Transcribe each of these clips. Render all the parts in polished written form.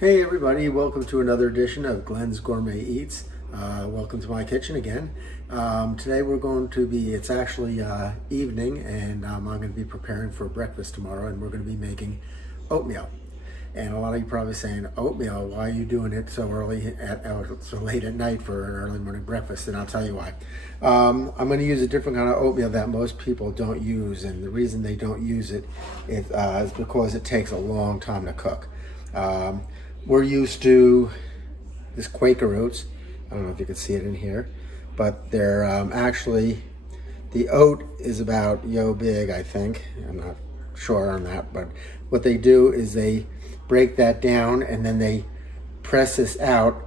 Hey everybody, welcome to another edition of Glenn's Gourmet Eats. Welcome to my kitchen again. Today we're going to be, it's actually evening, and I'm going to be preparing for breakfast tomorrow, and we're going to be making oatmeal. And a lot of you probably saying, oatmeal, why are you doing it so early, so late at night for an early morning breakfast? And I'll tell you why. I'm going to use a different kind of oatmeal that most people don't use, and the reason they don't use it is because it takes a long time to cook. We're used to this Quaker oats. I don't know if you can see it in here, but they're actually, the oat is about yo big, I think. I'm not sure on that, but what they do is they break that down and then they press this out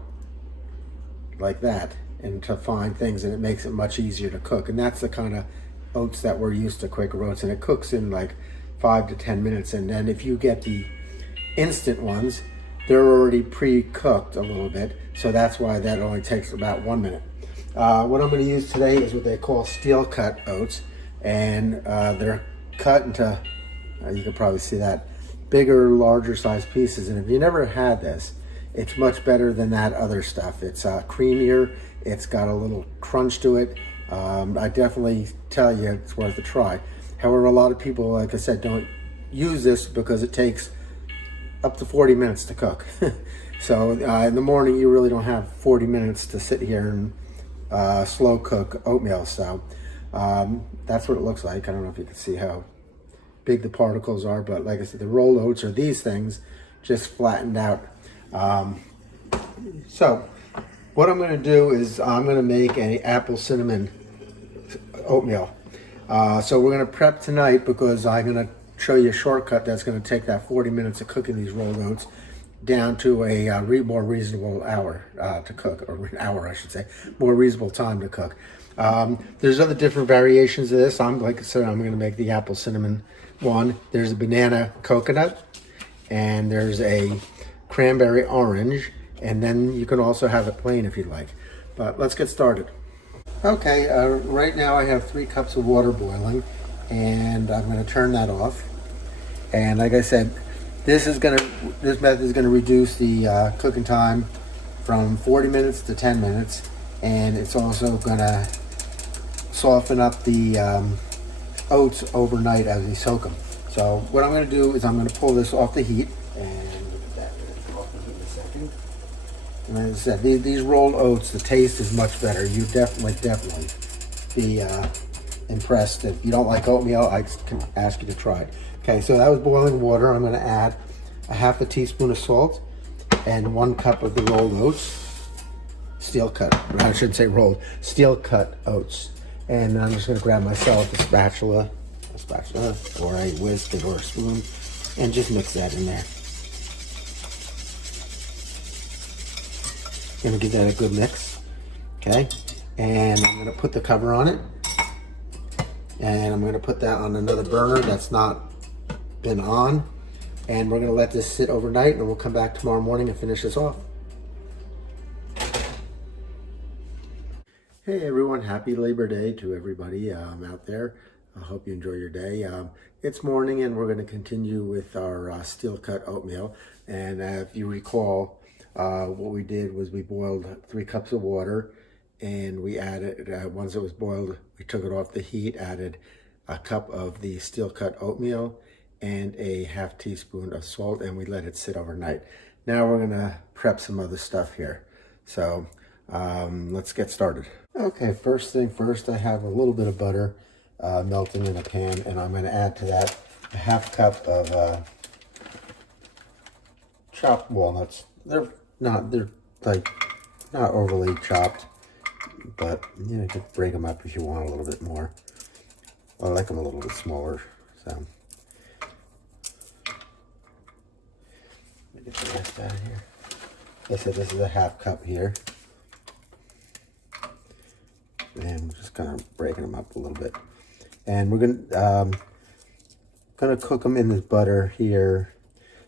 like that into fine things, and it makes it much easier to cook. And that's the kind of oats that we're used to, Quaker oats, and it cooks in like 5 to 10 minutes. And then if you get the instant ones, they're already pre-cooked a little bit, so that's why that only takes about 1 minute. What I'm going to use today is what they call steel cut oats, and they're cut into, you can probably see that, bigger, larger size pieces. And if you never had this, it's much better than that other stuff. It's creamier, it's got a little crunch to it. I definitely tell you it's worth a try. However, a lot of people, like I said, don't use this because it takes up to 40 minutes to cook. So in the morning, you really don't have 40 minutes to sit here and slow cook oatmeal. So that's what it looks like. I don't know if you can see how big the particles are, but like I said, the rolled oats are these things, just flattened out. So what I'm going to do is I'm going to make an apple cinnamon oatmeal. So we're going to prep tonight because I'm going to show you a shortcut that's going to take that 40 minutes of cooking these rolled oats down to a more reasonable hour to cook, or an hour I should say, more reasonable time to cook. There's other different variations of this. Like I said, I'm going to make the apple cinnamon one. There's a banana coconut, and there's a cranberry orange, and then you can also have it plain if you'd like. But let's get started. Okay, right now I have 3 cups of water boiling, and I'm going to turn that off. And like I said, this method is going to reduce the cooking time from 40 minutes to 10 minutes, and it's also going to soften up the oats overnight as we soak them. So what I'm going to do is I'm going to pull this off the heat, and look at that, off the heat in a second. And as I said, these rolled oats, the taste is much better. You definitely be impressed. If you don't like oatmeal, I can ask you to try it. Okay, so that was boiling water. I'm going to add a half a teaspoon of salt and 1 cup of the rolled oats, steel cut. I shouldn't say rolled, steel cut oats. And I'm just going to grab myself a spatula or a whisk or a spoon, and just mix that in there. Going to give that a good mix. Okay, and I'm going to put the cover on it, and I'm going to put that on another burner that's not been on, and we're going to let this sit overnight, and we'll come back tomorrow morning and finish this off. Hey everyone, happy Labor Day to everybody out there. I hope you enjoy your day. It's morning, and we're going to continue with our steel cut oatmeal. And if you recall, what we did was we boiled 3 cups of water, and we added, once it was boiled, we took it off the heat, added a cup of the steel cut oatmeal and a half teaspoon of salt, and we let it sit overnight. Now we're gonna prep some other stuff here. So let's get started. Okay, first thing first, I have a little bit of butter melting in a pan, and I'm gonna add to that a half cup of chopped walnuts. They're like not overly chopped, but you know, you can break them up if you want a little bit more. I like them a little bit smaller, so. Let me get the rest out of here. Like I said, this is a half cup here. And we're just kind of breaking them up a little bit. And we're gonna cook them in this butter here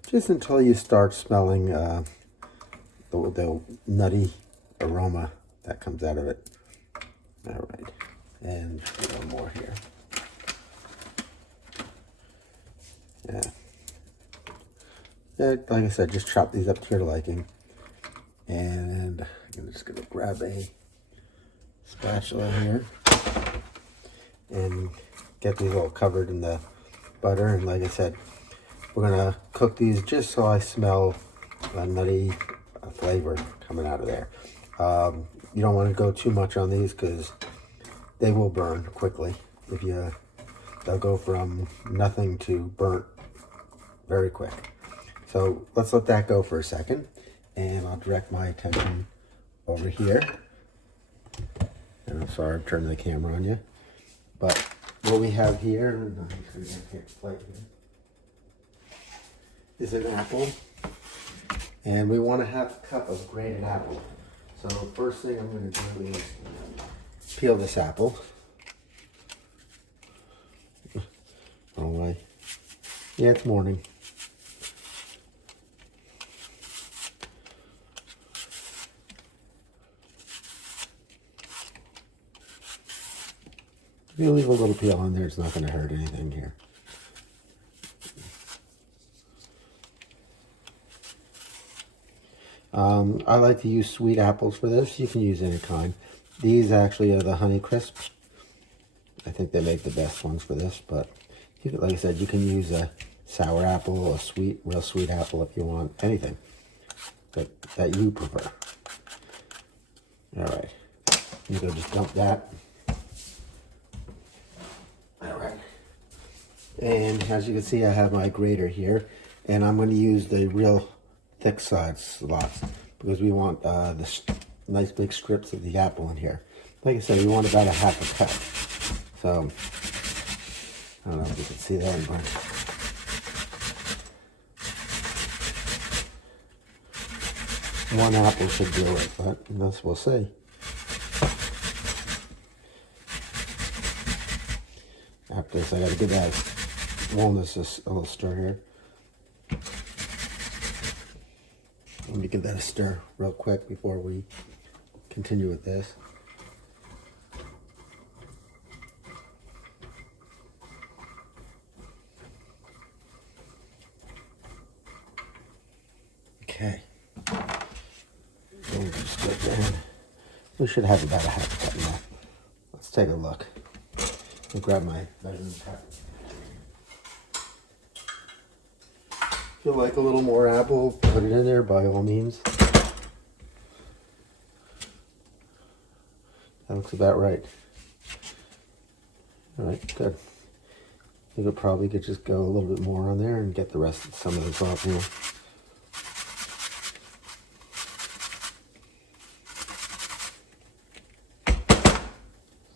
just until you start smelling the nutty aroma that comes out of it. All right, and a little more here. Yeah. Like I said, just chop these up to your liking. And I'm just going to grab a spatula here and get these all covered in the butter. And like I said, we're going to cook these just so I smell a nutty flavor coming out of there. You don't want to go too much on these because they will burn quickly. They'll go from nothing to burnt very quick. So let's let that go for a second, and I'll direct my attention over here. And I'm sorry, I'm turning the camera on you. But what we have here, is an apple. And we want to have a cup of grated apple. So first thing I'm going to do is peel this apple. Wrong way. Yeah, it's morning. If you leave a little peel on there, it's not going to hurt anything here. I like to use sweet apples for this. You can use any kind. These actually are the Honey Crisp. I think they make the best ones for this, but like I said, you can use a sour apple, a real sweet apple if you want, anything that you prefer. All right, you go just dump that. All right, and as you can see, I have my grater here, and I'm going to use the real thick side slots because we want the nice big strips of the apple in here. Like I said, we want about a half a cup. So I don't know if you can see that, but one apple should do it, but this we'll see. After this, I got to give that walnuts a little stir here. Let me give that a stir real quick before we continue with this. Okay. Just go down. We should have about a half a cup now. Let's take a look. I'll grab my measuring cup. If you like a little more apple, put it in there by all means. That looks about right. All right, good. You could probably just go a little bit more on there and get the rest of some of this off here.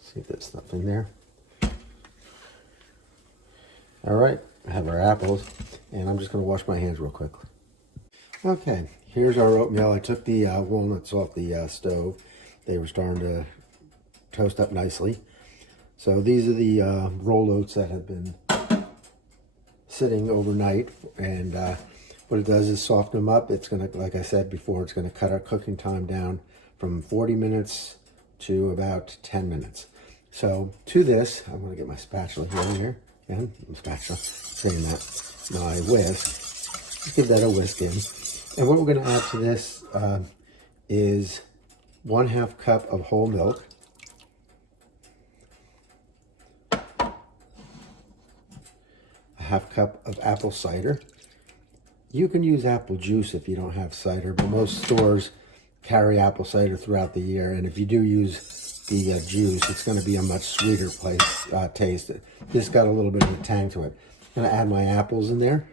See if there's nothing there. All right, I have our apples, and I'm just going to wash my hands real quickly. Okay, here's our oatmeal. I took the walnuts off the stove. They were starting to toast up nicely. So these are the rolled oats that have been sitting overnight, and what it does is soften them up. It's going to, like I said before, it's going to cut our cooking time down from 40 minutes to about 10 minutes. So to this, I'm going to get my spatula here. Again, spatula, saying that, my whisk. Give that a whisk in. And what we're going to add to this is 1/2 cup of whole milk. A 1/2 cup of apple cider. You can use apple juice if you don't have cider, but most stores carry apple cider throughout the year. And if you do use the juice, it's going to be a much sweeter taste. This got a little bit of a tang to it. I'm going to add my apples in there.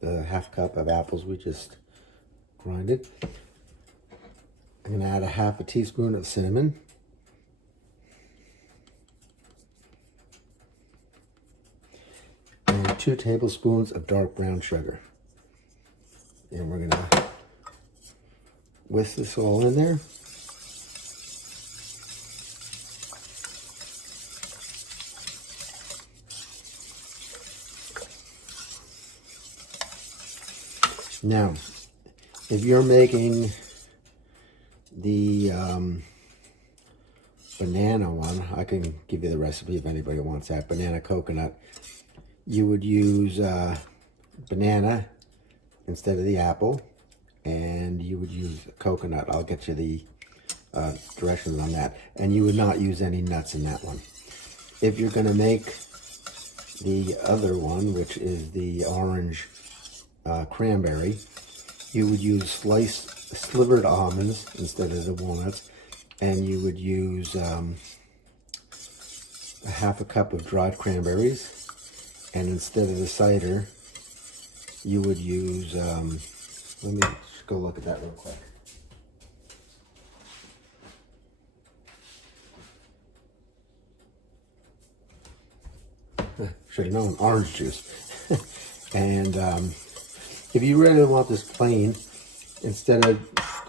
The 1/2 cup of apples we just grinded. I'm going to add a 1/2 teaspoon of cinnamon. And 2 tablespoons of dark brown sugar. And we're going to whisk this all in there. Now, if you're making the banana one, I can give you the recipe if anybody wants that, banana coconut. You would use banana, instead of the apple, and you would use coconut. I'll get you the directions on that. And you would not use any nuts in that one. If you're going to make the other one, which is the orange cranberry, you would use slivered almonds instead of the walnuts, and you would use a half a cup of dried cranberries, and instead of the cider, you would use, let me just go look at that real quick. Should have known, orange juice. And if you really want this plain, instead of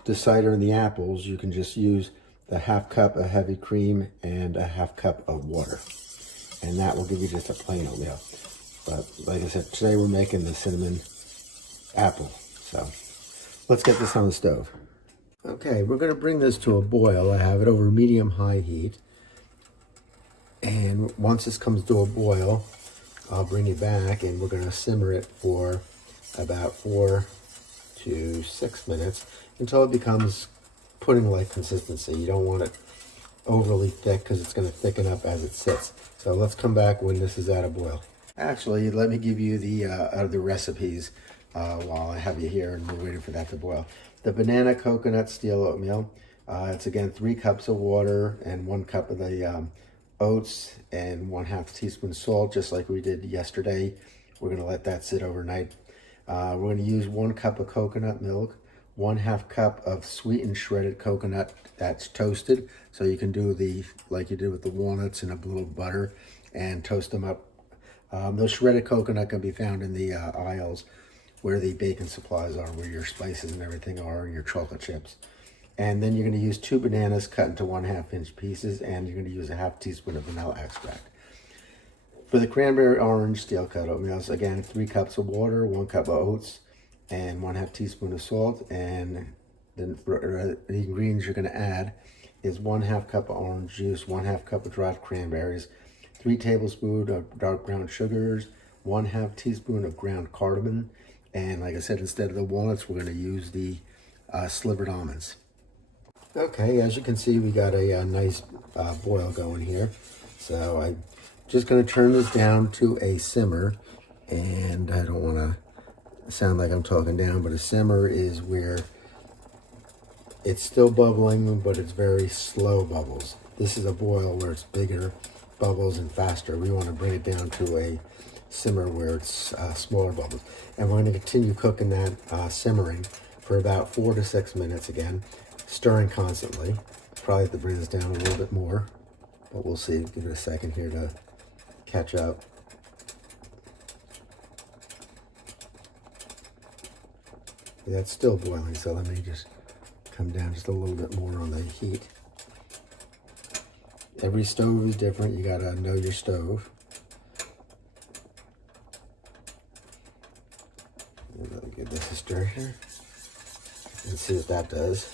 the cider and the apples, you can just use the half cup of heavy cream and a half cup of water. And that will give you just a plain oatmeal. But like I said, today we're making the cinnamon apple. So let's get this on the stove. Okay, we're going to bring this to a boil. I have it over medium-high heat. And once this comes to a boil, I'll bring it back and we're going to simmer it for about 4 to 6 minutes until it becomes pudding-like consistency. You don't want it overly thick because it's going to thicken up as it sits. So let's come back when this is at a boil. Actually, let me give you the recipes while I have you here and we're waiting for that to boil. The banana coconut steel oatmeal. It's again 3 cups of water and 1 cup of the oats and 1/2 teaspoon salt, just like we did yesterday. We're going to let that sit overnight. We're going to use 1 cup of coconut milk, 1/2 cup of sweetened shredded coconut that's toasted. So you can do like you did with the walnuts and a little butter and toast them up. Those shredded coconut can be found in the aisles where the baking supplies are, where your spices and everything are, and your chocolate chips. And then you're going to use 2 bananas cut into 1/2 inch pieces, and you're going to use a 1/2 teaspoon of vanilla extract. For the cranberry orange steel cut oatmeal, again, 3 cups of water, 1 cup of oats, and 1/2 teaspoon of salt. And then the ingredients you're going to add is 1/2 cup of orange juice, 1/2 cup of dried cranberries, 3 tablespoons of dark brown sugars, 1/2 teaspoon of ground cardamom, and like I said, instead of the walnuts, we're going to use the slivered almonds. Okay, as you can see, we got a nice boil going here. So I'm just going to turn this down to a simmer, and I don't want to sound like I'm talking down, but a simmer is where it's still bubbling, but it's very slow bubbles. This is a boil where it's bigger bubbles and faster. We want to bring it down to a simmer where it's smaller bubbles. And we're going to continue cooking that simmering for about 4 to 6 minutes again, stirring constantly. Probably have to bring this down a little bit more, but we'll see. Give it a second here to catch up. That's still boiling, so let me just come down just a little bit more on the heat. Every stove is different. You gotta know your stove. Give this a stir here and see what that does.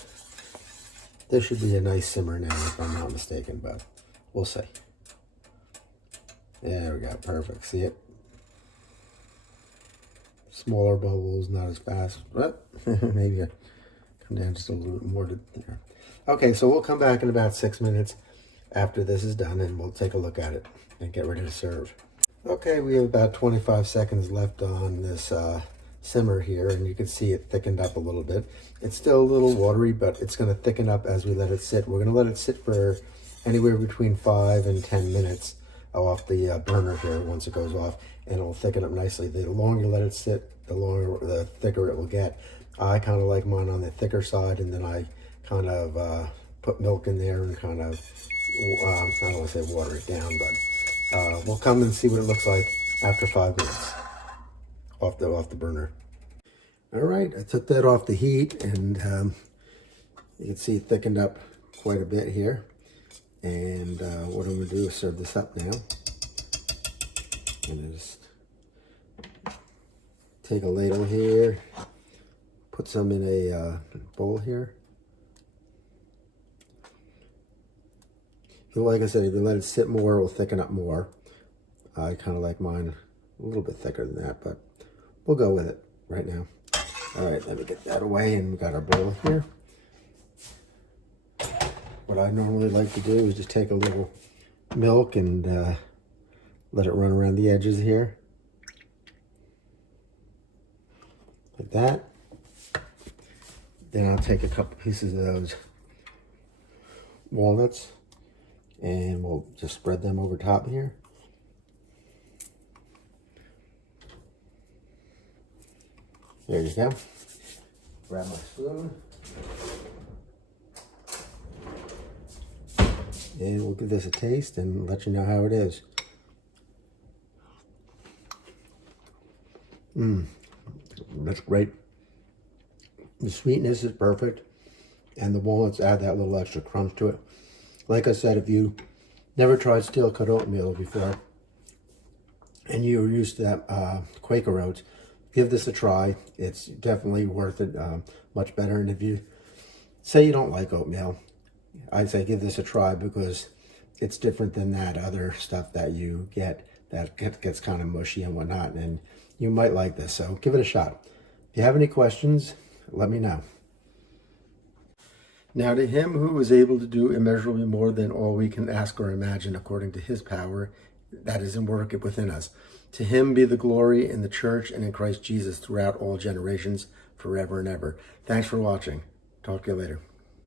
This should be a nice simmer now, if I'm not mistaken, but we'll see. There we go, perfect. See it? Smaller bubbles, not as fast. But maybe I come down just a little bit more to there. Okay, so we'll come back in about 6 minutes after this is done, and we'll take a look at it and get ready to serve. Okay, we have about 25 seconds left on this simmer here, and you can see it thickened up a little bit. It's still a little watery, but it's going to thicken up as we let it sit. We're going to let it sit for anywhere between 5 and 10 minutes off the burner here once it goes off, and it'll thicken up nicely. The longer you let it sit, the thicker it will get. I kind of like mine on the thicker side, and then I kind of put milk in there and kind of, I don't want to say water it down, but we'll come and see what it looks like after 5 minutes off the burner. All right, I took that off the heat, and you can see it thickened up quite a bit here. And what I'm going to do is serve this up now. And just take a ladle here, put some in a bowl here. Like I said, if you let it sit more, it will thicken up more. I kind of like mine a little bit thicker than that, but we'll go with it right now. All right, let me get that away, and we got our bowl here. What I normally like to do is just take a little milk and let it run around the edges here. Like that. Then I'll take a couple pieces of those walnuts and we'll just spread them over top here. There you go. Grab my spoon. And we'll give this a taste and let you know how it is. That's great. The sweetness is perfect, and the walnuts add that little extra crunch to it. Like I said, if you never tried steel cut oatmeal before, and you're used to that Quaker oats, give this a try. It's definitely worth it, much better. And if you say you don't like oatmeal, I'd say give this a try because it's different than that other stuff that you get that gets kind of mushy and whatnot, and you might like this, so give it a shot. If you have any questions, let me know. Now to him who is able to do immeasurably more than all we can ask or imagine according to his power that is in work within us. To him be the glory in the church and in Christ Jesus throughout all generations, forever and ever. Thanks for watching. Talk to you later.